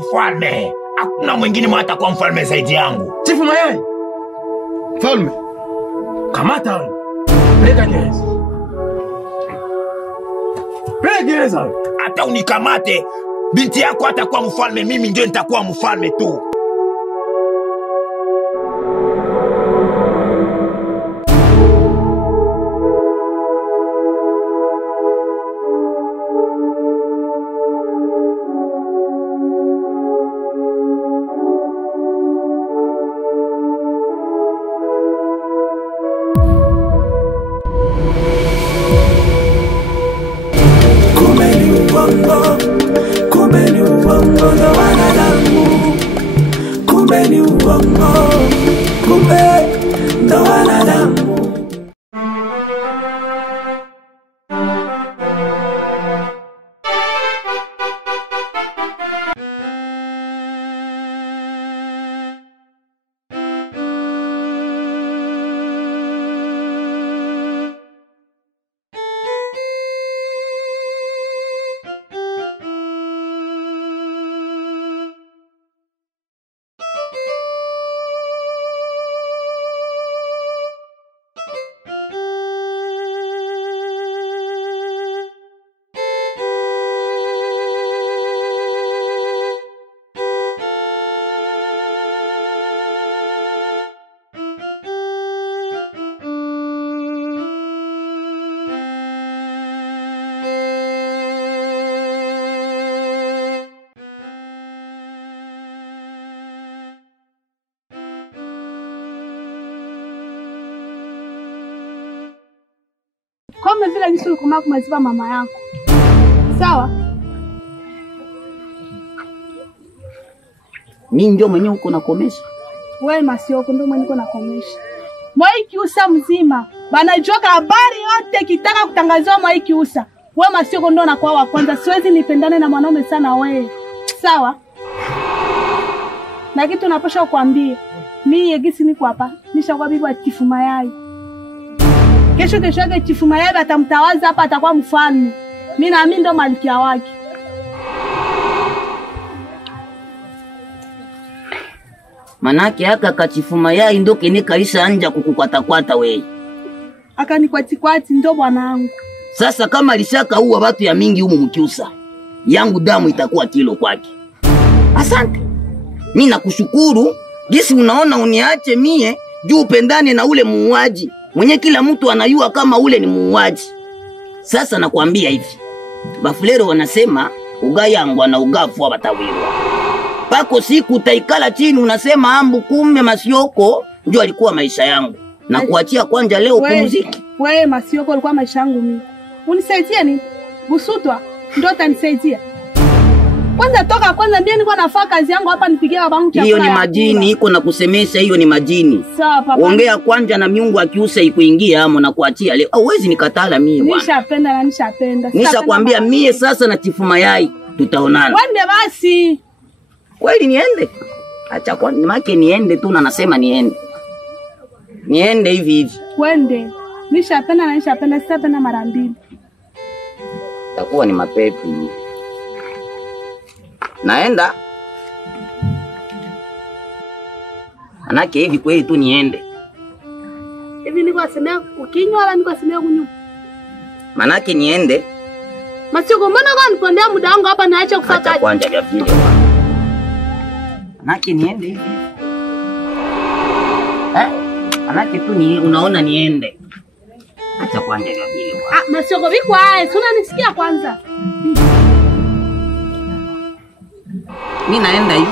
mfalme. Hakuna mwingine mwenye atakuwa mfalme zaidi yangu. Chifu Mayai. Mfalme. Kamata wewe. Peleka gereza. Peleka gereza. Hata unikamate, binti yako atakuwa mfalme, mimi ndio nitakuwa mfalme tu. Kama vile Yesu alikuwa kumaziba mama yako. Sawa? Mimi ndio mwenyewe uko nakomesha. Wewe Masioko ndio mwenyewe uko nakomesha. Mwaiki usa mzima. Banajua habari yote kitaka kutangazwa Mwaiki usa. Wewe Masioko ndio unakuwa wa kwanza. Siwezi nipendane na mwanaume sana wewe. Sawa? Na kitu napasha kukwambia. Mimi yegisi niko hapa. Nishakuwa bibi wa Chifu Mayai. Kesho yake Chifu Mayai atamtawaza hapa atakuwa mfalme. Mimi na mimi ndo malkia wake. Manake haka Chifu Mayai ndo kene kaisha anja kukukwata wewe. Akanikwati ndo bwanangu. Sasa kama alishaka uwa watu ya mingi humu Mkiusa, yangu damu itakuwa kilo kwake. Asante. Mimi nakushukuru, jinsi unaona uniache mie juu upendane na ule muuaji. Mwenye kila mtu anayua kama ule ni muuaji. Sasa nakwambia hivi. Bafulero wanasema ugayangwa na ugafu wa batawirwa. Pako siku utaikala chini unasema ambu kumbe Masioko ndio alikuwa maisha yangu. Na kuachia kwanja leo pumziki. Wewe Masioko alikuwa maisha yangu mimi. Unisaidie ni Busutwa ndio atanisaidia. Kwanza ndiye niko nafanya kazi yangu hapa nipigie babangu chakula. Hiyo ni majini iko na kusemesha, hiyo ni majini. Sawa papa. Ongea kwanja na miungu akiusa ikuingia amo na kuachia leo. Hauwezi nikatala mie bwana. Nishapenda. Nishakwambia mie sasa na Chifu Mayai tutaonana. Wende basi. Kweli niende? Acha kwa nimake niende tu na nasema niende. Niende hivi. Wende. Nishapenda sitapenda mara mbili. Takuwa ni mapepi. Naenda. Manake hivi kweli tu niende. Hivi niko asemea ukinywa wala niko asemea kunywa? Manake niende. Masioko mbona kwa nipondea muda wangu hapa naacha kufanya kazi? Acha kwanja vya vile. Manake niende hivi. Manake tu ni unaona niende. Acha kwanja vya vile. Masioko viko haya, si unanisikia kwanza? Mimi naenda hivi.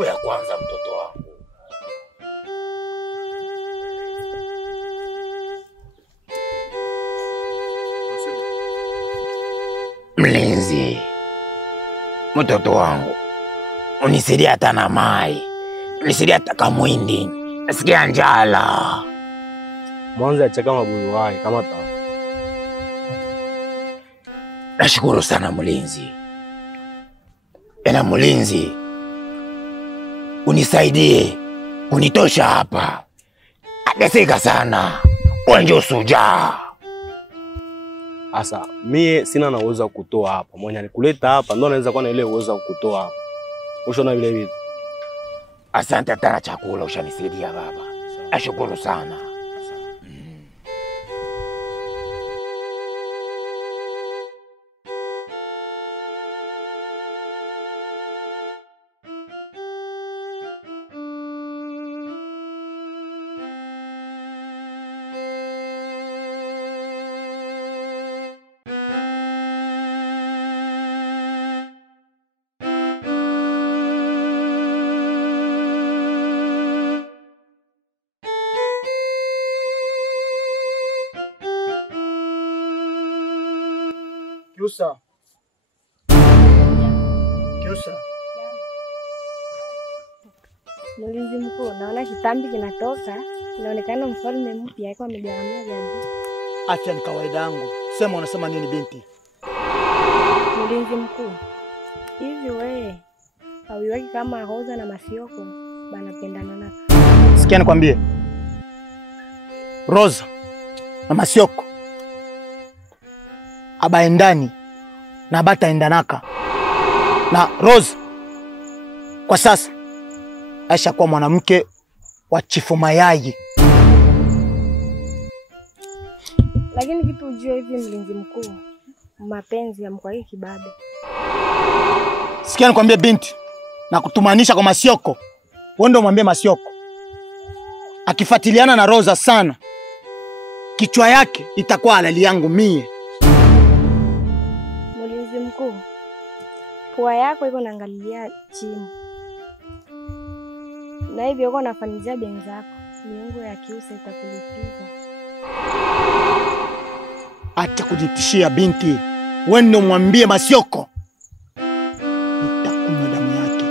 Kuya kwanza mtoto wangu. Mlinzi, mtoto wangu, unisidia hata na mai, unisidia hata kamwindi, nasikia njala. Mwanza achaka mabuyu wai kama ta. Nashukuru sana mlinzi. Ena mlinzi, unisaidie, unitosha hapa. Ateseka sana, wanje usujaa. Asa, mie sina na uwezo kutoa hapa. Mwenye nikuleta hapa ndo anaweza kuwa na ile uwezo kutoa hapa. Ushona vile vitu. Asante tena chakula ushanisaidia baba. Ashukuru sana. Kiusa. Kiusa. Mlinzi mkuu, naona kitambi kinatoka. Inaonekana mfalme mpya alikuwa amegaramia jadi. Acha ni kawaida yangu. Sema unasema nini binti? Mlinzi mkuu, hivi wewe hauiweki kama Roza na Masioko banapendana naka? Sikia nikwambie. Roza na Masioko abaendani na bataendanaka. Na Roza kwa sasa aisha kuwa mwanamke wa Chifu Mayai. Lakini kitu ujue hivi mlinzi mkuu, mapenzi ya mkwai kibabe. Sikia nikwambie binti, na kutumanisha kwa Masioko. Wewe ndio mwambie Masioko akifuatiliana na Roza sana, kichwa yake itakuwa halali yangu mie. Mlinzi mkuu, pua yako iko naangalia chini. Na hivyo uko nafanizia benzi zako, miungu ya Kiusa itakulipiza. Acha kujitishia binti. Wewe ndio mwambie Masioko nitakunywa damu yake.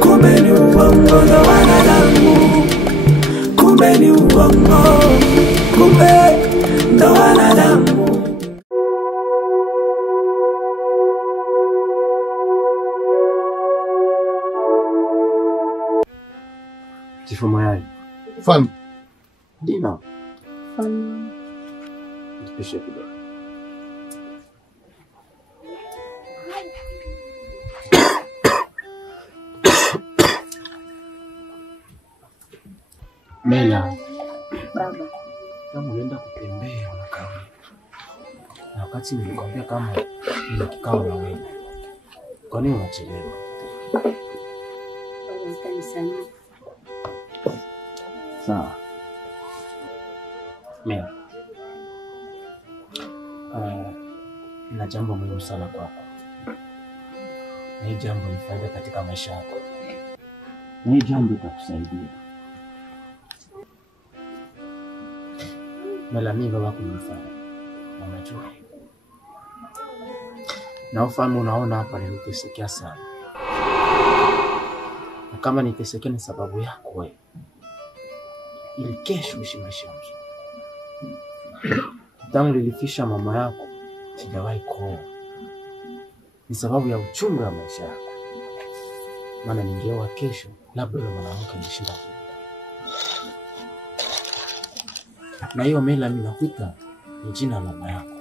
Kumbe ni uongo ndo wanadamu. Kumbe ni uongo, kumbe ndo wanadamu. Chifu Mayai. Fahamu. Dina. Fahamu. Nipishe kidogo. Mela. Baba. Kama unaenda kutembea unakaa. Na wakati nilikwambia kama nina kikao na wewe. Kwa nini unachelewa? Sawa. Mela. Na jambo muhimu sana kwako. Na hii jambo ni faida katika maisha yako. Na hii jambo itakusaidia. Mela, mimi baba kunifanya. Na unajua. Na ufahamu unaona hapa niliteseka sana. Na kama niteseka ni sababu yako wewe. Ili kesho uishi maisha mzuri. Tangu nilifisha mama yako, sijawahi kuoa. Ni sababu ya uchungu wa maisha yako. Maana ningeoa kesho, labda yule mwanamke nishinda. Na hiyo Mela mimi nakuita ni jina la baba yako.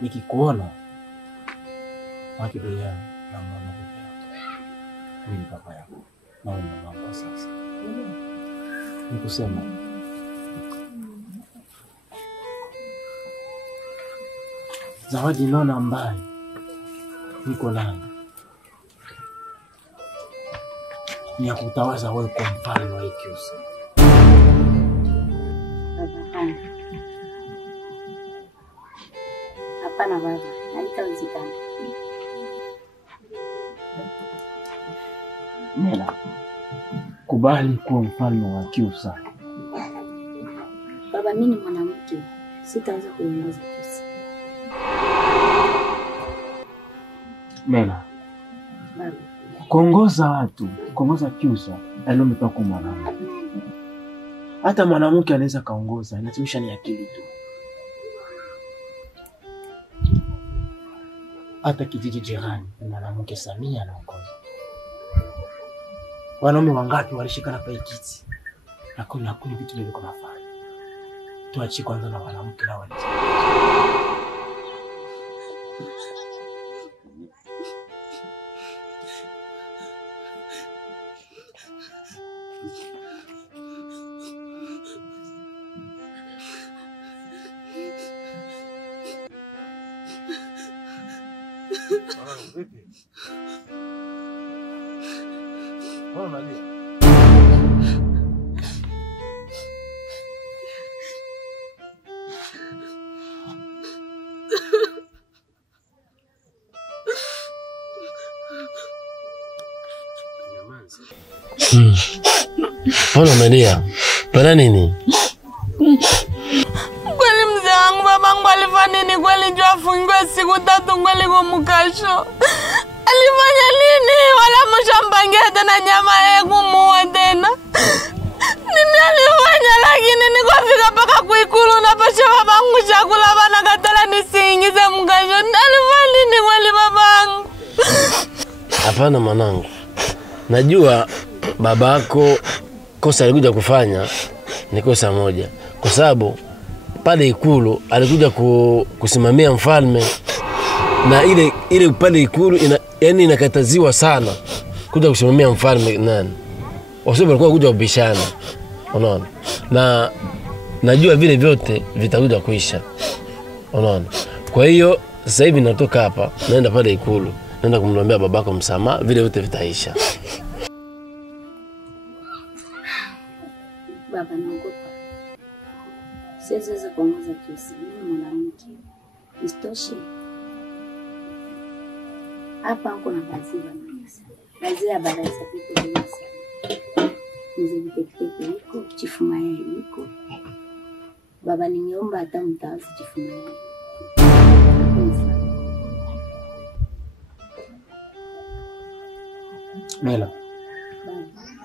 Nikikuona wakibulia na mwana wako. Mimi ni baba yako. Na wewe ni mama wangu sasa. Nikusema zawadi nona ambaye niko nayo ni ya kutawaza wewe kwa mfalme wa Ikyusa. Hapana baba, haitawezekana. Mela, kubali kuwa mfalme wa Ikyusa. Baba, mimi ni mwanamke, sitaweza kuongoza Ikyusa. Mela, Baba, kuongoza watu, kuongoza Ikyusa, ndio mpaka mwanamke. Hata mwanamke anaweza kaongoza, inatumisha ni akili tu. Hata kijiji jirani, mwanamke Samia anaongoza. Wanaume wangapi walishikana pa kiti? Hakuna vitu vile kama fanya. Tuache kwanza na wanawake na wale. Mbona umelia? Pana nini? Kweli mzee wangu, babangu alifanya nini kweli ndio afungwe siku 3 kweli kwa mkasho? Alifanya nini? Wala mshampangia tena nyama yeye kumuua tena. Nini alifanya? Lakini nikafika mpaka kuikulu na pasha babangu chakula bana katala nisiingize mkasho. Alifanya nini kweli babangu? Hapana mwanangu. Najua babako kosa alikuja kufanya ni kosa moja. Kwa sababu pale ikulu alikuja kusimamia mfalme, na ile pale ikulu yani inakataziwa sana kuja kusimamia mfalme nani. Wasababu alikuwa kuja kubishana. Unaona? Na najua vile vyote vitakuja kuisha. Unaona? Kwa hiyo sasa hivi natoka hapa naenda pale ikulu. Naenda kumlombea babako msamaha, vile vyote vitaisha. Baba, naogopa. Siwezi kuongoza Ikyusa, mimi mwanamke. Isitoshe, hapa huko na baziba kabisa. Bazia baraza kitu kabisa. Mzee Viteketeke yuko, Chifu Mayai yuko. Baba, ningeomba hata mtawazi Chifu Mayai. Mela,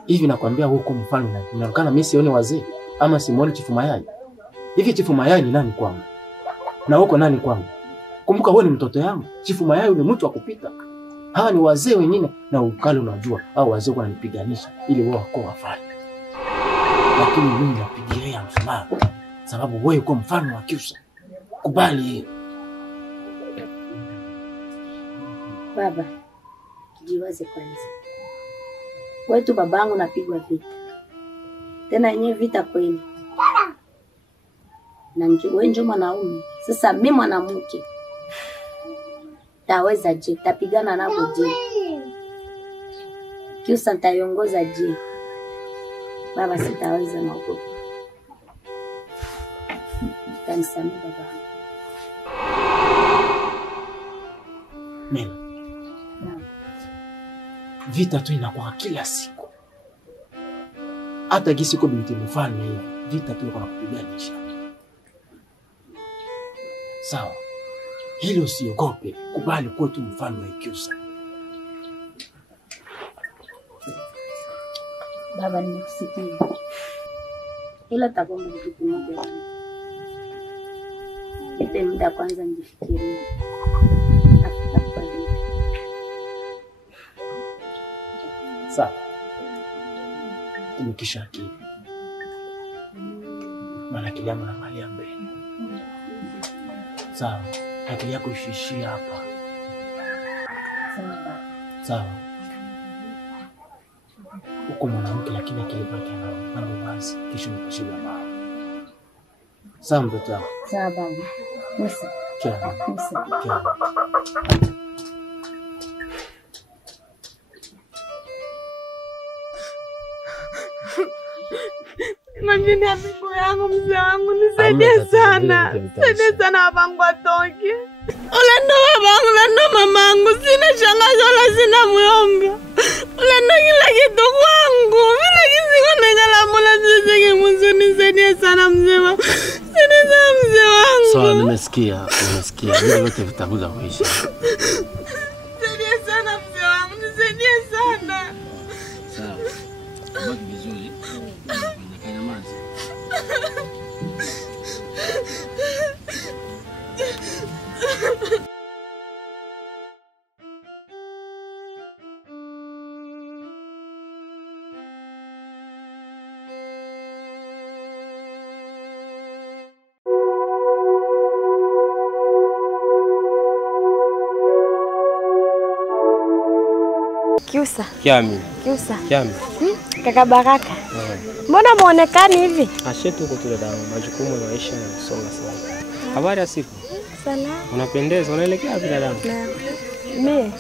hivi nakwambia huko mfalme inaonekana mimi sioni wazee ama simuoni Chifu Mayai. Hivi Chifu Mayai ni nani kwangu? Na huko nani kwangu? Kumbuka wewe ni mtoto yangu. Chifu Mayai ni mtu wa kupita. Hawa ni wazee wengine na ukali unajua. Hao wazee wananipiganisha ili wao wako wafanye. Lakini mimi napigia msamaha sababu wewe uko mfalme wa Ikyusa. Kubali. Baba, jiwaze kwanza. Wetu babangu napigwa vita. Tena yenyewe vita kweli. Na wewe ndio mwanaume. Sasa mimi mwanamke. Taweza je? Tapigana nabo je? Ikyusa nitaiongoza je? Baba, sitaweza naogopa. Tanisamehe baba. Mela. Vita tu inakuwa kila siku. Hata gisiko binti mfalme hiyo, vita tu kwa kupiganisha. Sawa. Hilo usiogope, kubali kuwa tu mfalme wa Ikyusa. Baba, nimekusikia. Ila takomba kitu moja. Nipe muda kwanza nifikirie. Sawa. Tumekisha akili. maana akili yangu naangalia mbele. Sawa, akili yako ishishia hapa. Sawa. Uko mwanamke lakini akili yake na mambo wazi, kisha nikashida mama. Sawa mtoto wangu. Sawa baba. Musa. Kia. Musa. Kia. Majini ya miguu yangu mzee wangu, nisaidie sana. Nisaidie sana babangu atoke. Ule ndo babangu, ule ndo mamangu, sina shangazi wala sina muyomba. Ule ndo kila kitu kwangu. Vile kiziko negala mula ziziki musu, nisaidie sana mzee wangu. Nisaidie sana mzee wangu. Sawa, nimesikia. Vile vyote vitakuja kuisha. Nisaidie sana mzee wangu, nisaidie sana. Sawa. Baki vizuri. Kiusa. Kiami. Kiusa. Kiami. Kaka Baraka. Mbona muonekani hivi? Ashetu huko tule damu, majukumu ya maisha na kusonga sana. Habari ya siku? Sana. Unapendeza, unaelekea wapi dadangu? Mimi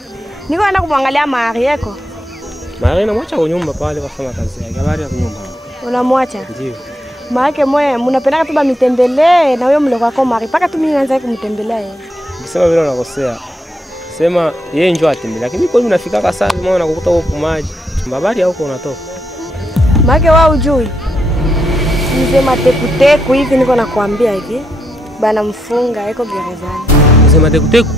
niko naenda kumwangalia Mari yako. Mari namwacha kwa nyumba pale kufanya kazi yake. Habari ya nyumba? Unamwacha? Ndio. Maana mwe mnapenda tu mitembelee na wewe mloko wako Mari. Paka tu mimi naanza kumtembelea yeye. Ukisema vile unakosea. Sema yeye njoo atembee, lakini kwa nini unafika kasa mama nakukuta huko maji? Habari ya huko unatoka? Maana wao ujui. Mzee Matekuteku hivi niko nakwambia hivi. Bana mfunga iko gerezani. Mzee Matekuteku?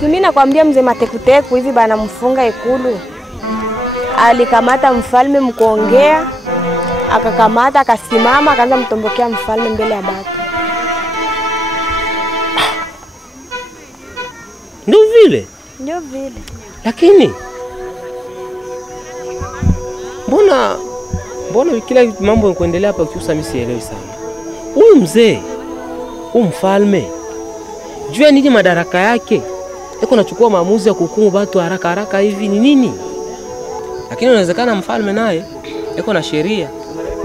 Si mimi nakwambia mzee Matekuteku hivi bana mfunga Ikulu. Alikamata mfalme mkuongea, akakamata akasimama akaanza mtombokea mfalme mbele ya batu. Ndio vile? Ndio vile. Lakini mbona kila mambo kuendelea hapa Kiusa mimi sielewi sana. Huyu mzee, huyu mfalme, jua nini madaraka yake? Eko nachukua maamuzi ya kuhukumu watu haraka hivi ni nini? Lakini inawezekana mfalme naye eko na sheria.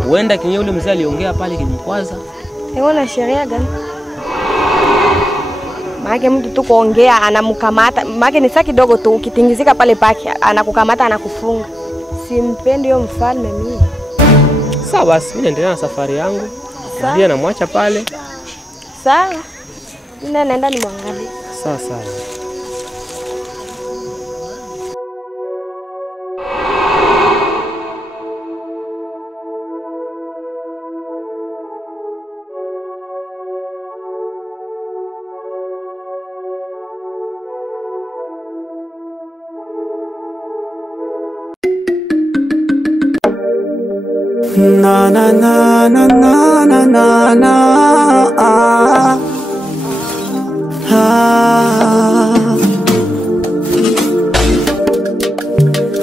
Huenda kinye ule mzee aliongea pale kilimkwaza. Eko na sheria gani? Maana mtu tu kuongea anamkamata, maana ni saa kidogo tu ukitingizika pale pake anakukamata anakufunga. Simpendi huyo mfalme mimi. Sawa basi mimi naendelea na safari yangu. Ndio namwacha pale. Sawa. Mimi naenda nimwangalie. Sawa sawa. Na na na na na na na na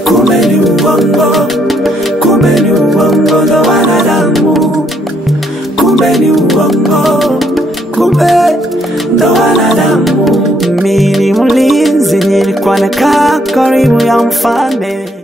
kumbe ni uongo ndo wanadamu, kumbe ni uongo, kumbe ndo wanadamu. Mimi ni mlinzi, nilikuwa nakaa karibu ya mfalme.